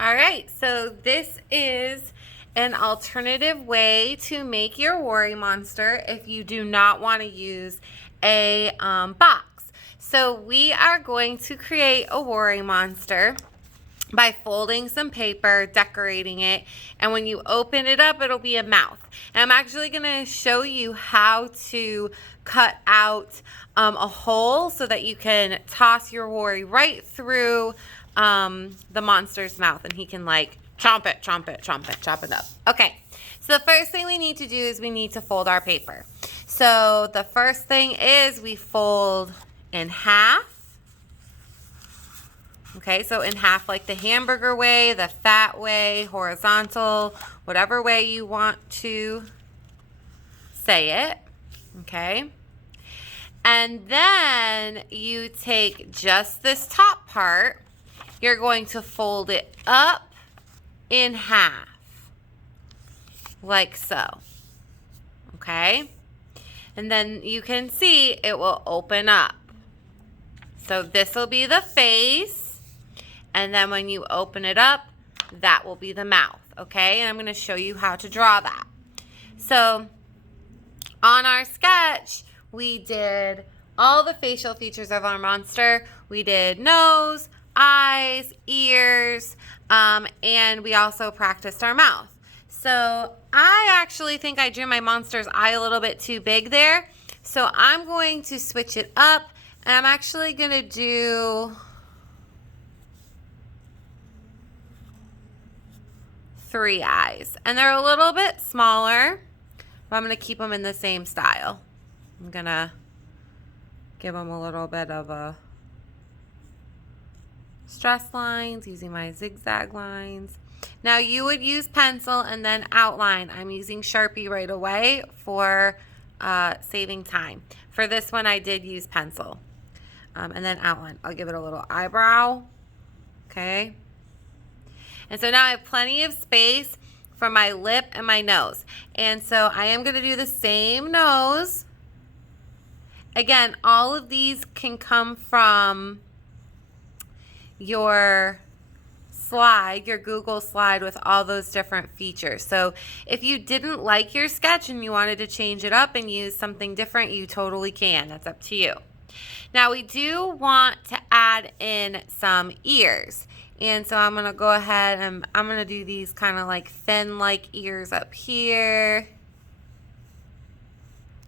All right, so this is an alternative way to make your worry monster if you do not want to use a box. So we are going to create a worry monster by folding some paper, decorating it, and when you open it up, it'll be a mouth. And I'm actually gonna show you how to cut out a hole so that you can toss your worry right through the monster's mouth, and he can like chomp it, chomp it, chomp it, chop it up. Okay, so the first thing we need to do is we need to fold our paper. So the first thing is we fold in half. Okay, so in half, like the hamburger way, the fat way, horizontal, whatever way you want to say it. Okay. And then you take just this top part, you're going to fold it up in half, like so. Okay. And then you can see it will open up. So this will be the face. And then when you open it up, that will be the mouth, okay? And I'm going to show you how to draw that. So on our sketch, we did all the facial features of our monster. We did nose, eyes, ears, and we also practiced our mouth. So I actually think I drew my monster's eye a little bit too big there. So I'm going to switch it up, and I'm actually going to do 3 eyes, and they're a little bit smaller, but I'm going to keep them in the same style. I'm going to give them a little bit of a stress lines using my zigzag lines. Now you would use pencil and then outline. I'm using Sharpie right away for saving time. For this one I did use pencil and then outline. I'll give it a little eyebrow. Okay. And so now I have plenty of space for my lip and my nose. And so I am going to do the same nose. Again, all of these can come from your slide, your Google slide with all those different features. So if you didn't like your sketch and you wanted to change it up and use something different, you totally can. That's up to you. Now we do want to add in some ears. And so I'm going to go ahead and I'm going to do these kind of like thin like ears up here.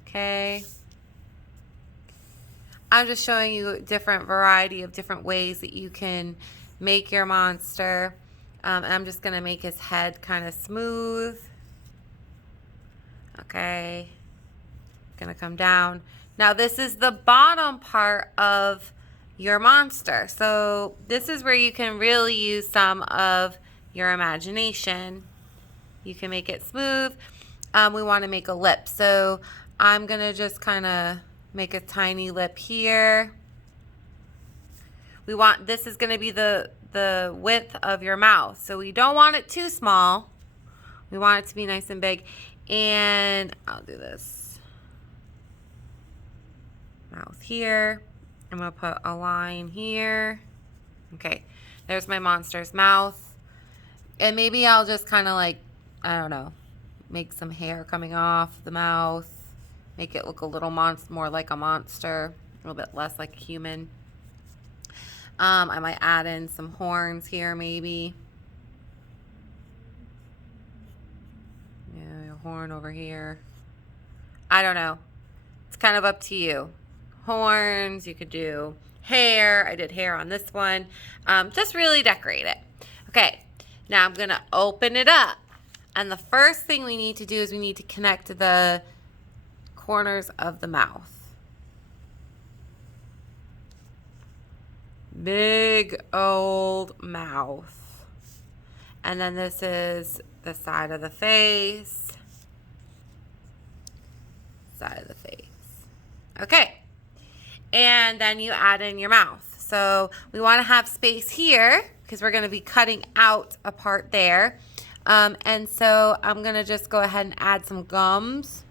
Okay. I'm just showing you a different variety of different ways that you can make your monster. And I'm just going to make his head kind of smooth. Okay. Going to come down. Now this is the bottom part of your monster. So this is where you can really use some of your imagination. You can make it smooth. We want to make a lip. So I'm going to just kind of make a tiny lip here. We want, this is going to be the width of your mouth. So we don't want it too small. We want it to be nice and big. And I'll do this. Mouth here. I'm going to put a line here. Okay, there's my monster's mouth. And maybe I'll just kind of like, I don't know, make some hair coming off the mouth. Make it look a little more like a monster, a little bit less like a human. I might add in some horns here maybe. Yeah, a horn over here. I don't know. It's kind of up to you. Horns, you could do hair. I did hair on this one. Just really decorate it. Okay, now I'm going to open it up. And the first thing we need to do is we need to connect the corners of the mouth. Big old mouth. And then this is the side of the face. Side of the face. Okay. And then you add in your mouth. So we want to have space here because we're going to be cutting out a part there. And so I'm going to just go ahead and add some gums.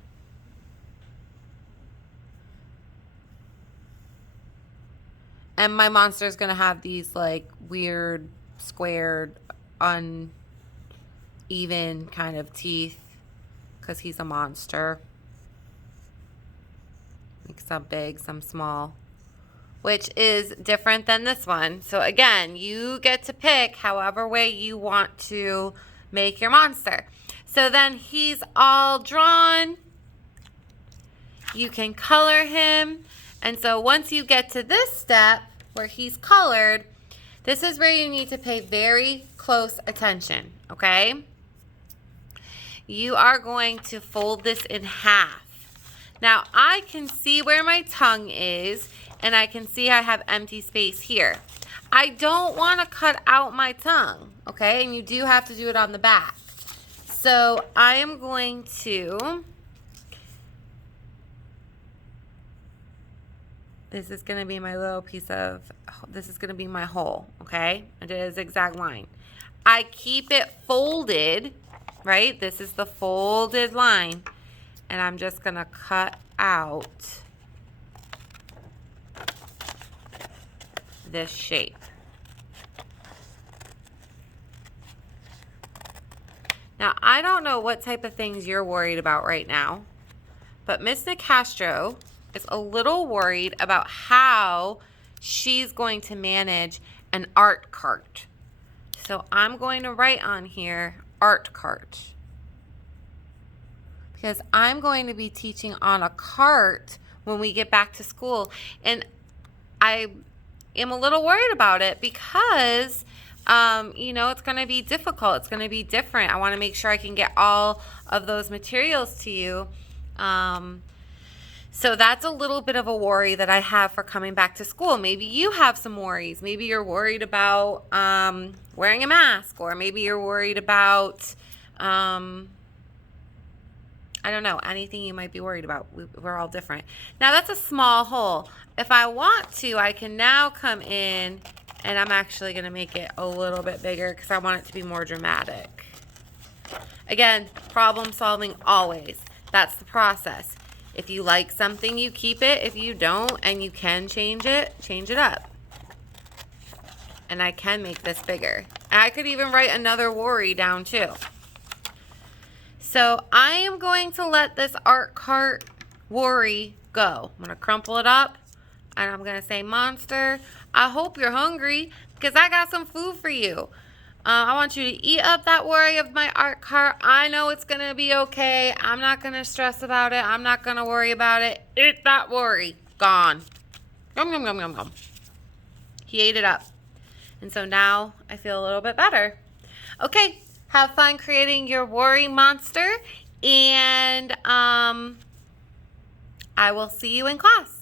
And my monster is going to have these like weird squared uneven kind of teeth because he's a monster. Like some big, some small, which is different than this one. So again, you get to pick however way you want to make your monster. So then he's all drawn. You can color him. And so once you get to this step where he's colored, this is where you need to pay very close attention, okay? You are going to fold this in half. Now I can see where my tongue is, and I can see I have empty space here. I don't want to cut out my tongue, okay? And you do have to do it on the back. So I am going to, this is going to be my little piece of, this is going to be my hole, okay? I did a zigzag line. I keep it folded, right? This is the folded line. And I'm just going to cut out this shape. Now, I don't know what type of things you're worried about right now, but Miss Nicastro is a little worried about how she's going to manage an art cart. So I'm going to write on here, art cart. Because I'm going to be teaching on a cart when we get back to school. And I am a little worried about it because, you know, it's going to be difficult. It's going to be different. I want to make sure I can get all of those materials to you. So that's a little bit of a worry that I have for coming back to school. Maybe you have some worries. Maybe you're worried about wearing a mask, or maybe you're worried about, I don't know, anything you might be worried about. We're all different. Now that's a small hole. If I want to, I can now come in, and I'm actually going to make it a little bit bigger because I want it to be more dramatic. Again, problem solving always. That's the process. If you like something, you keep it. If you don't, and you can change it up. And I can make this bigger. And I could even write another worry down too. So I am going to let this art cart worry go. I'm going to crumple it up, and I'm going to say, monster, I hope you're hungry because I got some food for you. I want you to eat up that worry of my art cart. I know it's going to be okay. I'm not going to stress about it. I'm not going to worry about it. Eat that worry. Gone. Yum, yum, yum, yum, yum. He ate it up. And so now I feel a little bit better. Okay. Have fun creating your worry monster. And I will see you in class.